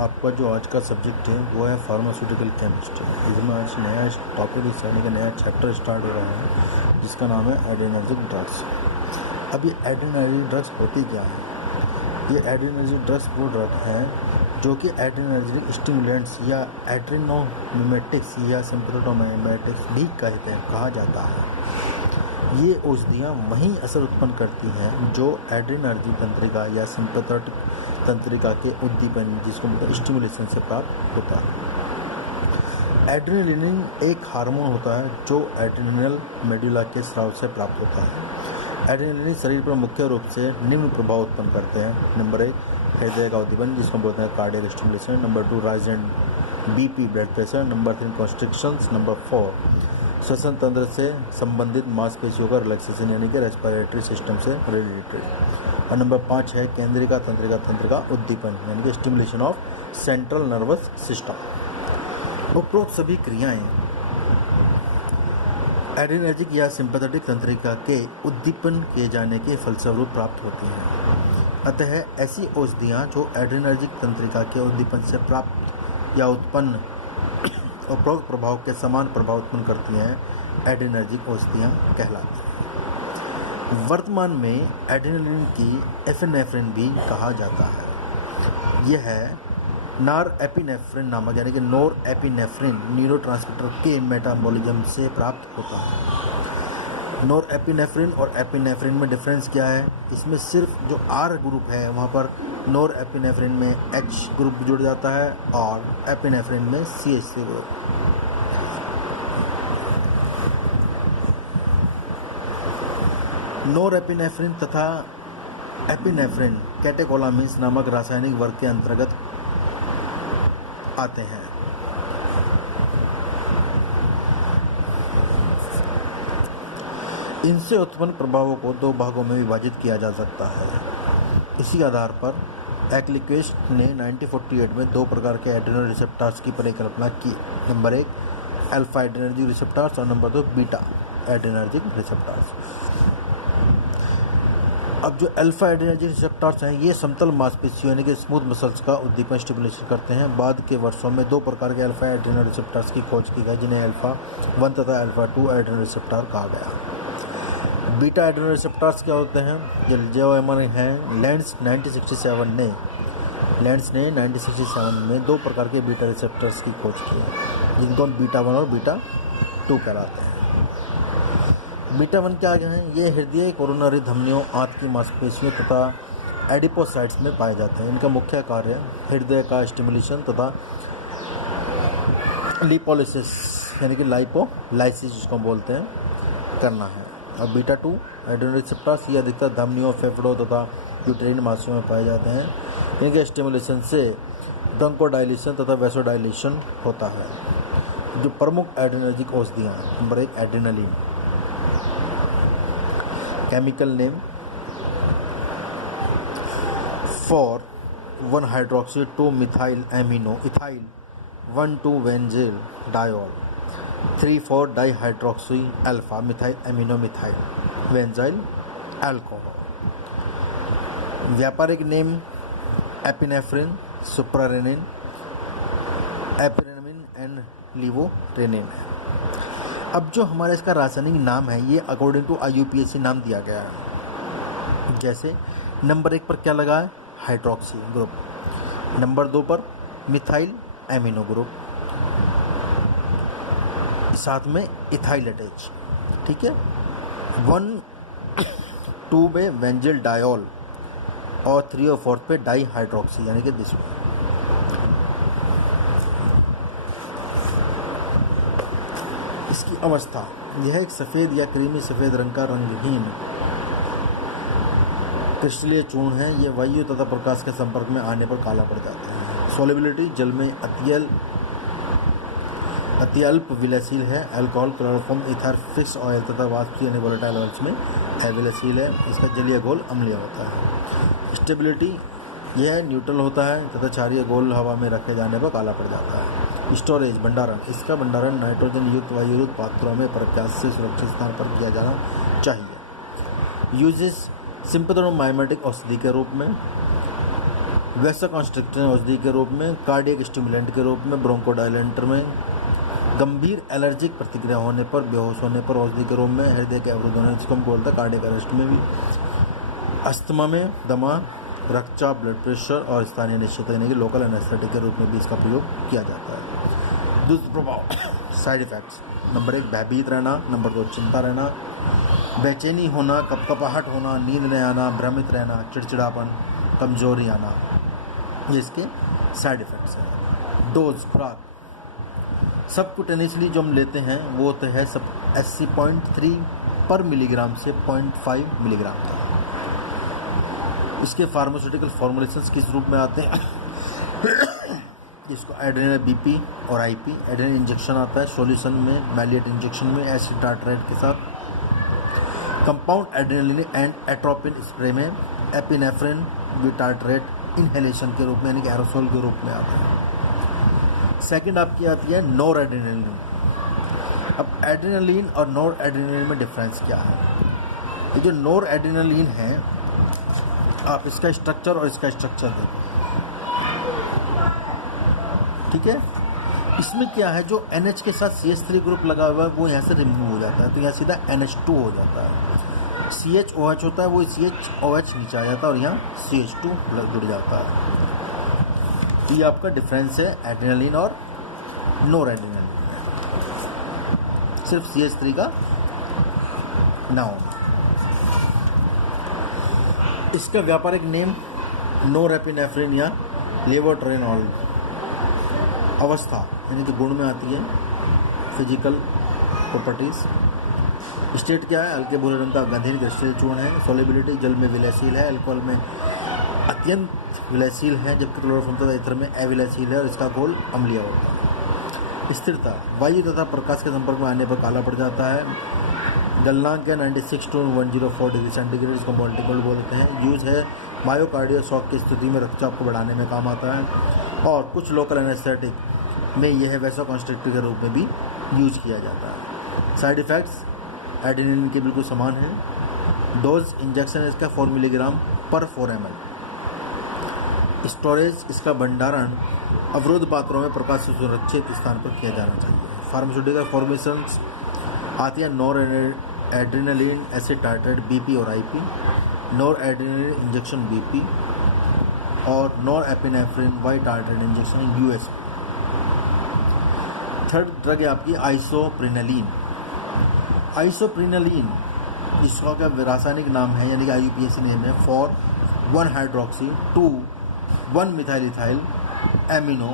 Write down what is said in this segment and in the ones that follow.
आपका जो आज का सब्जेक्ट है वो है फार्मास्यूटिकल केमिस्ट्री। इसमें आज नया टॉपिक यानी कि नया चैप्टर स्टार्ट हो रहा है जिसका नाम है एड्रेनर्जिक ड्रग्स। अब ये एड्रेनर्जिक ड्रग्स होती क्या है? ये एड्रेनर्जिक ड्रग्स वो ड्रग हैं जो कि एड्रेनर्जिक स्टिमुलेंट्स या एड्रेनोमिमेटिक्स या सिम्पैथोमिमेटिक्स भी कहा जाता है। ये औषधियाँ वहीं असर उत्पन्न करती हैं जो एड्रेनर्जिक तंत्रिका या सिम्पैथेटिक तंत्रिका के उद्दीपन जिसको मतलब स्टिमुलेशन से प्राप्त होता है। एड्रेनलिन एक हार्मोन होता है जो एड्रेनल मेडुला के स्राव से प्राप्त होता है। एड्रेनलिन शरीर पर मुख्य रूप से निम्न प्रभाव उत्पन्न करते हैं। नंबर 1 हृदय का उद्दीपन जिसको बोलते हैं cardiac stimulation. Number 2 rise and BP blood pressure. Number 3 constrictions. Number 4 श्वसन तंत्र से संबंधित मांसपेशियों का रिलैक्सेशन यानी कि रेस्पिरेटरी सिस्टम से रिलेटेड। और नंबर 5 है केंद्रिका तंत्रिका तंत्र का उद्दीपन यानी कि stimulation of central nervous system. उपरोक्त सभी क्रियाएं एड्रेनर्जिक या सिंपैथेटिक तंत्रिका के उद्दीपन किए जाने के फलस्वरूप प्राप्त होती हैं। अतः ऐसी औषधियाँ जो एड्रेनर्जिक तंत्रिका के उद्दीपन से प्राप्त या उत्पन्न उपरोक्त प्रभाव के समान प्रभाव उत्पन्न करती हैं एड्रेनर्जिक औषधियाँ कहलाती हैं। वर्तमान में एड्रेनलिन की एफिनेफ्रिन भी कहा जाता है। यह नॉरएपिनेफ्रिन नामक यानी कि नॉरएपिनेफ्रिन न्यूरोट्रांसमीटर के मेटाबॉलिज्म से प्राप्त होता है। नॉरएपिनेफ्रिन और एपिनेफ्रिन में डिफरेंस क्या है? इसमें सिर्फ जो आर ग्रुप है वहाँ पर नॉरएपिनेफ्रिन में H ग्रुप जुड़ जाता है और एपिनेफ्रिन में CH3 ग्रुप। नॉरएपिनेफ्रिन तथा एपिनेफ्रिन कैटेकोलामिन्स नामक रासायनिक वर्ग के अंतर्गत आते हैं। इनसे उत्पन्न प्रभावों को 2 भागों में विभाजित किया जा सकता है। इसी आधार पर एक्लिक्वेस्ट ने 1948 में 2 प्रकार के एड्रेनल रिसेप्टर्स की परिकल्पना की। नंबर 1 अल्फा एड्रेनर्जिक रिसेप्टर्स और नंबर 2 बीटा एड्रेनर्जिक रिसेप्टर्स। अब जो अल्फा एड्रेनर्जिक रिसेप्टर्स हैं ये समतल मांसपेशियों यानी कि स्मूथ मसल्स का उद्दीपन स्टिमुलेशन करते हैं। बाद के वर्षों में 2 प्रकार के अल्फा एड्रेनल रिसेप्टर्स की खोज की गई जिन्हें अल्फा 1 तथा अल्फा 2 एड्रेनल रिसेप्टर कहा गया। बीटा एड्रेनल रिसेप्टर्स क्या होते हैं? जो हमारे हैं लेंस ने 1967 में 2 प्रकार के बीटा रिसेप्टर्स की खोज की है जिनको हम बीटा 1 और बीटा 2 कहलाते हैं। बीटा 1 क्या हैं? ये हृदय, कोरोनरी धमनियों, आंत की मांसपेशियों तथा एडिपोसाइट्स में पाए जाते हैं। इनका मुख्य कार्य हृदय का स्टिमुलेशन तथा लिपोलिसिस यानी कि लाइपोलाइसिस जिसको हम बोलते हैं करना है। और बीटा 2 एड्रेनल रिसेप्टर्स ये अधिकतर धमनियों, फेफड़ों तथा यूटेराइन मांसपेशियों में पाए जाते हैं। इनके स्टिमुलेशन से ब्रोंकोडाइलेशन तथा वैसोडाइलेशन होता है। जो प्रमुख एड्रेनर्जिक औषधियाँ, नंबर 1 एड्रेनलिन। केमिकल नेम 4,1-हाइड्रोक्सी 2-मिथाइल एमिनो इथाइल 1,2-वेंजिल डायोल 3,4-डाइहाइड्रोक्सी alpha methyl amino methyl benzyl alcohol. व्यापारिक name epinephrine, suprarenin, epirenin and levorenin है। अब जो हमारा इसका रासायनिक नाम है ये अकॉर्डिंग टू IUPAC नाम दिया गया है। जैसे नंबर 1 पर क्या लगा है? Hydroxy group. नंबर 2 पर मिथाइल एमिनो ग्रुप, साथ में इथाइल अटैच, ठीक है। 1-2 पे वेंजिल डायोल और 3 और 4 पे डाइहाइड्रोक्सी यानी कि दिस। इसकी अवस्था यह एक सफ़ेद या क्रीमी सफ़ेद रंग का रंगहीन क्रिस्टलीय चूर्ण है। यह वायु तथा प्रकाश के संपर्क में आने पर काला पड़ जाता है। सॉल्युबिलिटी जल में अति अल्प विलयशील है। Alcohol, chloroform, ether, fix oil तथा वाष्प यानी वोलेटाइल ऑयल्स में विलयशील है। इसका जलीय घोल अम्लीय होता है। स्टेबिलिटी यह न्यूट्रल होता है तथा क्षारीय घोल हवा में रखे जाने पर काला पड़ जाता है। स्टोरेज भंडारण, इसका भंडारण नाइट्रोजन युक्त वायुयुक्त पात्रों में प्रकाश से सुरक्षित स्थान पर किया जाना चाहिए। यूजेस सिम्पैथोमिमेटिक औषधि के रूप में, वैसोकंस्ट्रिक्टर औषधि के रूप में, कार्डियक स्टिमुलेंट के रूप में, ब्रोंकोडायलेटर में, गंभीर एलर्जिक प्रतिक्रिया होने पर, बेहोश होने पर औषधि के रूप में, हृदय के अवरुद्ध होने जिसको हम बोलते हैं कार्डियक अरेस्ट में भी, अस्थमा में, दमा, रक्तचाप, ब्लड प्रेशर और स्थानीय निश्चित यानी कि लोकल एनेस्थेटिक के रूप में भी इसका प्रयोग किया जाता है। दुष्प्रभाव साइड इफेक्ट्स, नंबर 1 भयभीत रहना, नंबर 2 चिंता रहना, बेचैनी होना, कपकपाहट होना, नींद नहीं आना, भ्रमित रहना, चिड़चिड़ापन, कमजोरी आना, ये इसके साइड इफेक्ट्स हैं। डोज खुराक सबकुटेनियसली जो हम लेते हैं वो होते हैं सब 80.3 पर मिलीग्राम से 0.5 मिलीग्राम तक। इसके फार्मास्यूटिकल फॉर्मुलेशंस किस रूप में आते हैं इसको एड्रेनल बीपी और आईपी, एड्रेनल इंजेक्शन आता है सॉल्यूशन में, मैलिएट इंजेक्शन में एसिड टार्ट्रेट के साथ, compound adrenaline and atropine spray में, एपिनेफ्रिन विटार्ट्रेट इनहेलेशन के रूप में यानी कि एरोसोल के रूप में आता है। सेकंड आपकी आती है नॉर एड्रेनलिन। अब एड्रेनलिन और नॉर एड्रेनलिन में डिफरेंस क्या है? ये जो नॉर एड्रेनलिन है, आप इसका स्ट्रक्चर और इसका स्ट्रक्चर देखो, ठीक है। इसमें क्या है, जो NH के साथ CH3 ग्रुप लगा हुआ है वो यहाँ से रिमूव हो जाता है, तो यहाँ सीधा NH2 हो जाता है। CHOH होता है, वो CHOH नीचे आ जाता है और यहाँ CH2 जुड़ जाता है। तो ये आपका डिफरेंस है एड्रेनलिन और नॉर एड्रेनलिन, सिर्फ CH3 का ना होना। इसका व्यापारिक नेम नोरेपिनेफ्रिन या लेवोट्रेनॉल। अवस्था यानी कि गुण में आती है, फिजिकल प्रॉपर्टीज। स्टेट क्या है, हल्के भूरे रंग का गंधहीन क्रिस्टल चूर्ण है। सॉल्युबिलिटी जल में विलयशील है, अल्कोहल में अत्यंत विलयशील है, जबकि क्लोरोफॉर्म तथा इथर में अविलयशील है और इसका घोल अम्लीय होता है। स्थिरता वायु तथा प्रकाश के संपर्क में आने पर काला पड़ जाता है। गलनांक है 96 to 104 डिग्री सेंटीग्रेड, इसको मल्टीपल बोलते हैं। यूज है मायोकार्डियल शॉक की स्थिति में रक्तचाप को बढ़ाने में काम आता है और कुछ लोकल एनेस्थेटिक में यह वैसोकंस्ट्रिक्टर के रूप में भी यूज किया जाता है। साइड इफ़ेक्ट्स एड्रेनलिन के बिल्कुल समान है। डोज इंजेक्शन इसका 4 मिलीग्राम पर 4 ml। स्टोरेज इसका भंडारण अवरुद्ध पात्रों में प्रकाश से सुरक्षित स्थान पर किया जाना चाहिए। फार्मास्यूटिकल फॉर्मेशंस आती है nor adrenaline acid tartrate BP और IP, nor adrenaline injection BP और nor epinephrine bitartrate injection USP. Third drug है आपकी आइसोप्रिनलिन। आइसोप्रिनलिन जिसका क्या रासायनिक नाम है यानी कि IUPAC नेम है, 4 1-हाइड्रोक्सी 2 1-मिथाइल इथाइल एमिनो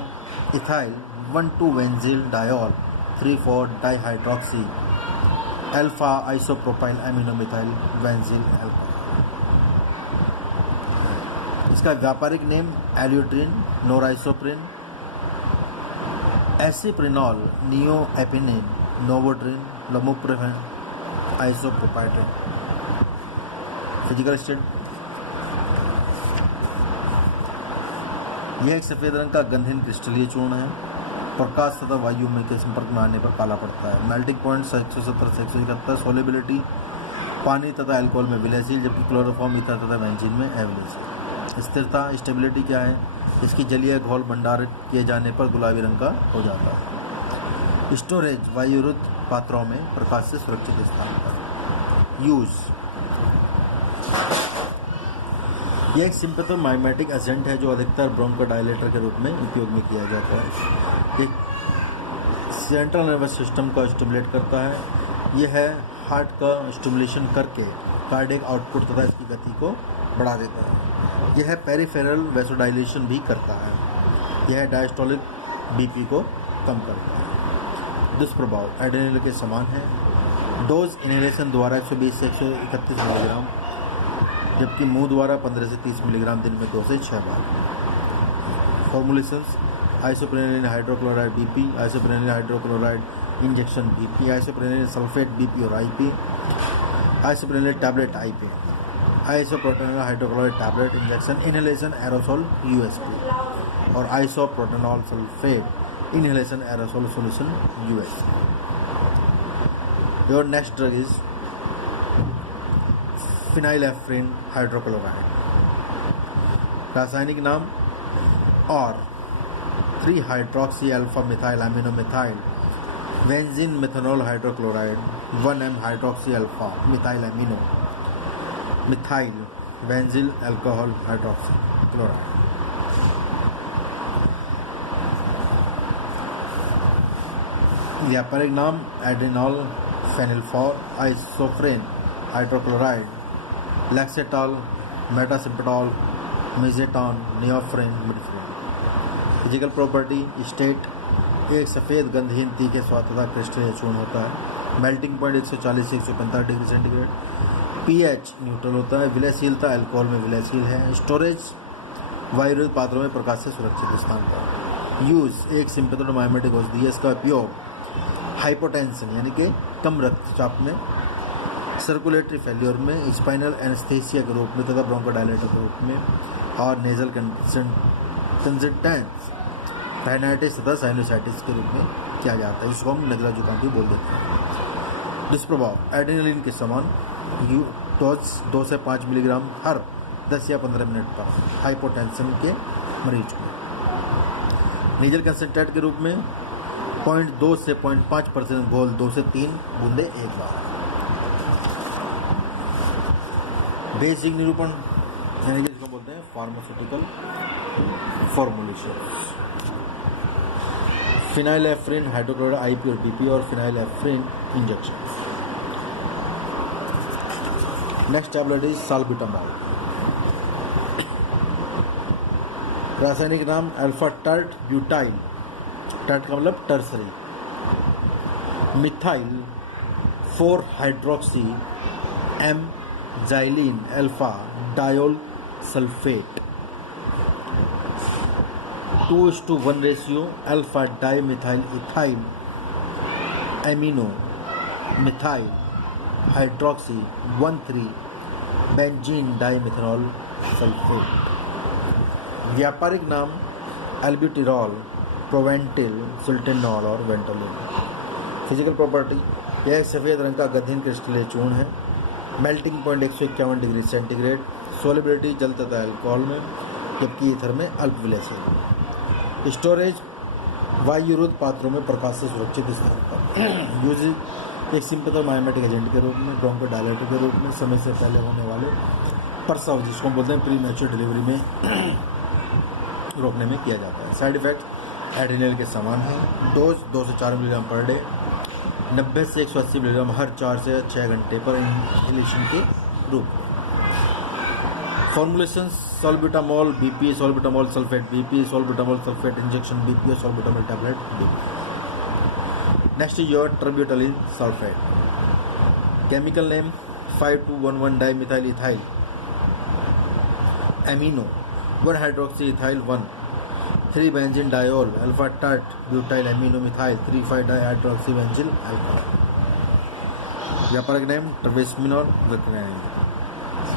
इथाइल 1,2-वेंजिल डायोल 3,4-डाइहाइड्रोक्सी alpha isopropyl amino methyl benzyl alpha. इसका व्यापारिक name aludrin, norisoprine, asiprenol, neoepinine, novodrin, lamoprefen, isopropytane. Physical state यह एक सफ़ेद रंग का गंधहीन क्रिस्टलीय चूर्ण है। प्रकाश तथा वायु में के संपर्क में आने पर काला पड़ता है। मेल्टिंग पॉइंट 170 से 171। सोलेबिलिटी पानी तथा अल्कोहल में विलयशील, जबकि क्लोरोफॉर्म ईथर तथा बेंजीन में अविलयशील। स्थिरता स्टेबिलिटी क्या है, इसकी जलीय घोल भंडारित किए जाने पर गुलाबी रंग का हो जाता है। स्टोरेज वायुरुद्ध पात्रों में प्रकाश से सुरक्षित स्थान पर। यूज यह एक सिम्पैथोमाइमेटिक एजेंट है जो अधिकतर ब्रोंकोडायलेटर के रूप में उपयोग में किया जाता है। एक सेंट्रल नर्वस सिस्टम का स्टिमुलेट करता है। यह हार्ट का स्टिमुलेशन करके कार्डियक आउटपुट तथा इसकी गति को बढ़ा देता है। यह पेरिफेरल वैसोडाइलेशन भी करता है। यह डायस्टोलिक बीपी को कम करता है। दुष्प्रभाव एड्रेनलिन के समान है। डोज इनहेलेशन द्वारा 120 से 131 मिलीग्राम, जबकि मुंह द्वारा 15 से 30 मिलीग्राम दिन में 2 से 6 बार। Formulations isoprenaline hydrochloride BP, isoprenaline hydrochloride injection BP, isoprenaline sulphate BP और IP, isoprenaline tablet IP, isoproterenol hydrochloride tablet injection inhalation aerosol USP और isoproterenol sulphate inhalation aerosol solution USP. Your next drug is phenylephrine hydrochloride. रासायनिक नाम और 3 hydroxy alpha methyl amino methyl benzene methanol hydrochloride 1M hydroxy alpha methyl amino methyl benzyl alcohol hydroxy chloride. व्यापारिक नाम adenol phenylfor isophrin hydrochloride लैक्सेटॉल मेटासिपेटॉल मेजेटॉन नियोफ्रेन मिडफ्रेन। Physical property state एक सफ़ेद गंधहीन तीखे स्वाद तथा क्रिस्टलीय चूर्ण होता है। मेल्टिंग पॉइंट 140 से 145 डिग्री सेंटीग्रेड। पीएच न्यूट्रल होता है। विलयशीलता अल्कोहल में विलयशील है। स्टोरेज वायुरहित पात्रों में प्रकाश से सुरक्षित स्थान पर। यूज एक सिंपैथोमाइमेटिक औषधि है। इसका उपयोग हाइपोटेंशन यानी कि कम रक्तचाप में, सर्कुलेटरी फेल्योर में, स्पाइनल एनेस्थीसिया के रूप में तथा ब्रोंकोडायलेटर के रूप में और नेजल कंजस्टेंस राइनाइटिस तथा साइनोसाइटिस के रूप में किया जाता है। इसको हम नगरा जुकाम भी बोल देते हैं। दुष्प्रभाव एड्रेनालिन के समान डोज 2 से 5 मिलीग्राम हर 10 या 15 मिनट पर हाइपोटेंशन के मरीज को। नेजल कंसनट्रेट के रूप में 0.2 से 0.5% घोल 2 से 3 बूंदे एक बार। बेसिक निरूपण यानी कि इसको बोलते हैं pharmaceutical formulation. Phenylephrine hydrochloride IP और बीपी और phenylephrine injection. Next tablet is salbutamol. रासायनिक नाम अल्फा टर्ट ब्यूटाइल, टर्ट का मतलब tertiary, methyl 4 hydroxy M xylene alpha diol sulphate 2:1 ratio alpha dimethyl ethyl amino methyl hydroxy 1,3 benzene dimethanol sulphate. व्यापारिक नाम एल्ब्यूटिरॉल, प्रोवेंटिल, सुल्टेनॉल और Ventolin. Physical property यह एक सफ़ेद रंग का गंधहीन क्रिस्टलीय चूर्ण है। Melting point 151 degree centigrade. Solubility जल तथा अल्कोहल में, जबकि ईथर में अल्प विलयशील। स्टोरेज वायुरुद्ध पात्रों में प्रकाश से सुरक्षित स्थान पर। यूज एक सिंपैथोमाइमेटिक एजेंट के रूप में, ब्रोंकोडायलेटर के रूप में, समय से पहले होने वाले प्रसव जिसको बोलते हैं प्री मैच्योर डिलीवरी में रोकने में किया जाता है। साइड इफेक्ट एड्रेनल के समान है। डोज 2 से 4 मिलीग्राम पर डे, 90 से 180 मिलीग्राम हर 4 से 6 घंटे पर इनहेलेशन के रूप में। Formulation salbutamol BP, salbutamol sulphate BP, salbutamol sulphate injection BP और salbutamol tablet BP. Next is your terbutaline sulphate. Chemical name 5,2,1,1 dimethyl ethyl amino 1 hydroxy ethyl 1 3 benzene diol alpha tert butyl amino methyl 3,5 dihydroxy benzyl alcohol. व्यापारिक name ट्रेवेसमिनॉल veterinary,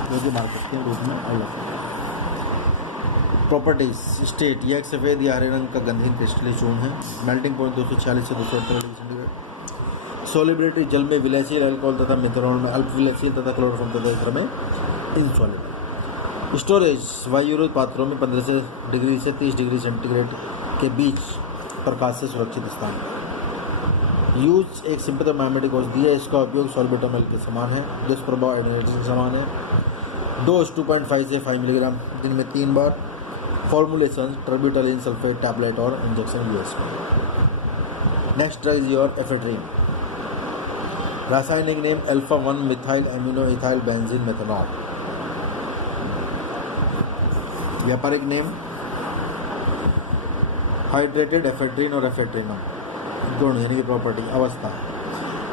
जो कि market के रूप में अलग। Properties state यह एक सफ़ेद या हरे रंग का गंधहीन क्रिस्टलीय चूर्ण है। मेल्टिंग पॉइंट 246 से 278 डिग्री सेंटीग्रेड। सोलिबिलिटी जल में विलयशील, अल्कोहल तथा मिथनॉल में अल्प विलयशील तथा क्लोरोफॉर्म तथा ईथर में इनसॉल्युबल। स्टोरेज वायुरुद्ध पात्रों में 15 डिग्री से 30 डिग्री सेंटीग्रेड के बीच प्रकाश से सुरक्षित स्थान। यूज एक सिंपैथोमाइमेटिक औषधि है। इसका उपयोग सॉल्बुटामॉल के समान है। दुष्प्रभाव एड्रेनालिन के समान है। डोज 2.5 से 5 मिलीग्राम दिन में 3 बार। फॉर्मुलेशन ट्रब्यूटालिन सल्फेट टैबलेट और इंजेक्शन यूएस में। Next drug is your ephedrine. रासायनिक name alpha 1 methyl amino ethyl benzene methanol. व्यापारिक नेम हाइड्रेटेड एफेड्रिन और एफेड्रिनम। गुण यानी कि प्रॉपर्टी अवस्था,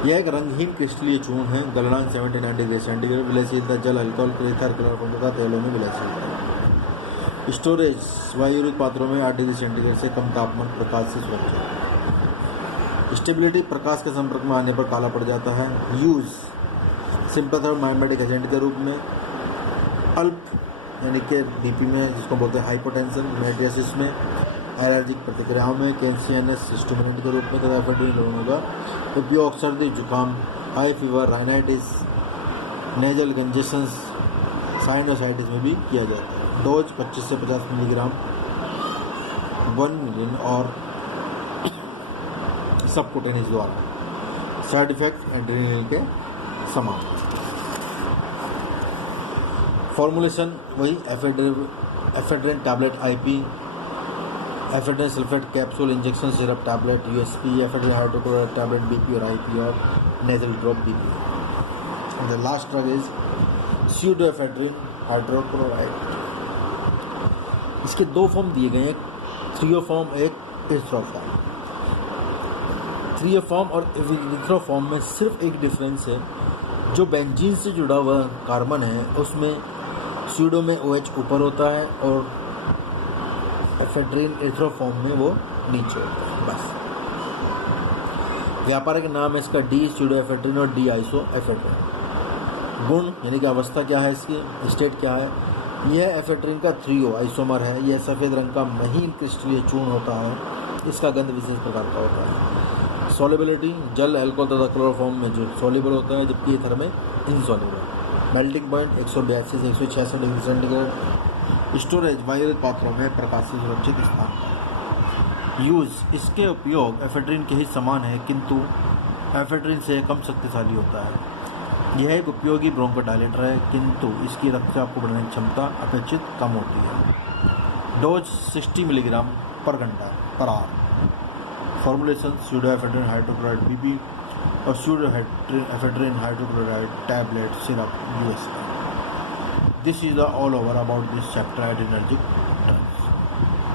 यह एक रंगहीन क्रिस्टलीय चूर्ण है। गलनांक 79 डिग्री सेंटीग्रेड। विलयशीलता जल, अल्कोहल, ईथर, क्लोरोफॉर्म तथा तेलों में विलयशीलता। स्टोरेज वायुरुद्ध पात्रों में 8 डिग्री सेंटीग्रेड से कम तापमान, प्रकाश से सुरक्षित। स्टेबिलिटी प्रकाश के संपर्क में आने पर काला पड़ जाता है। यूज सिंपैथोमाइमेटिक एजेंट के रूप में। अल्प यानी कि डीपी में, जिसको बोलते हैं हाइपोटेंशन, मेडियासिस में, एलर्जिक प्रतिक्रियाओं में, कैंसियनस स्टिमुलेंट के रूप में तथा एफेड्रिन लोगों का उपयोग सर्दी, जुकाम, high fever, rhinitis, nasal congestions, sinusitis में भी किया जाता है। डोज 25 से 50 मिलीग्राम 1 मिलियन और सबकुटेनियस द्वारा। साइड इफेक्ट एड्रेनलिन के समान। फॉर्मुलेशन वही ephedrine tablet IP, ephedrine sulphate capsule, injection syrup tablet USP, ephedrine hydrochloride tablet BP और आईपी और nasal drop BP. The last drug is pseudoephedrine hydrochloride. इसके 2 form दिए गए हैं, एक थ्रियोफॉर्म, एक इथ्रोफॉर्म। थ्रियोफॉर्म और इथ्रोफॉर्म में सिर्फ एक डिफरेंस है, जो बेंजीन से जुड़ा हुआ कार्बन है उसमें स्यूडो में OH ऊपर होता है और एफेड्रिन इथ्रोफॉर्म में वो नीचे होता है, बस। व्यापारिक नाम है इसका डी स्यूडोएफेड्रिन और डी आइसो एफेड्रिन। गुण यानी कि अवस्था क्या है इसकी, स्टेट क्या है, यह एफेड्रिन का थ्रियो आइसोमर है। यह सफ़ेद रंग का महीन क्रिस्टलीय चूर्ण होता है। इसका गंध विशेष प्रकार का होता है। सॉलिबिलिटी जल, अल्कोहल तथा क्लोरोफॉर्म में जो सॉल्युबल होता है, जबकि इथर में इनसॉल्युबल। मेल्टिंग पॉइंट 182 से 166 डिग्री सेंटीग्रेड। स्टोरेज वायरल पात्रों में प्रकाश से सुरक्षित स्थान पर। यूज़ इसके उपयोग एफेड्रिन के ही समान है, किंतु एफेड्रिन से कम शक्तिशाली होता है। यह एक उपयोगी ब्रोंकोडायलेटर है, किंतु इसकी रक्तचाप को बढ़ाने की क्षमता अपेक्षित कम होती है। डोज 60 मिलीग्राम पर घंटा पर hour. Formulation pseudoephedrine hydrochloride BP और pseudoephedrine hydrochloride tablet syrup USP. This is all over about this chapter adrenergic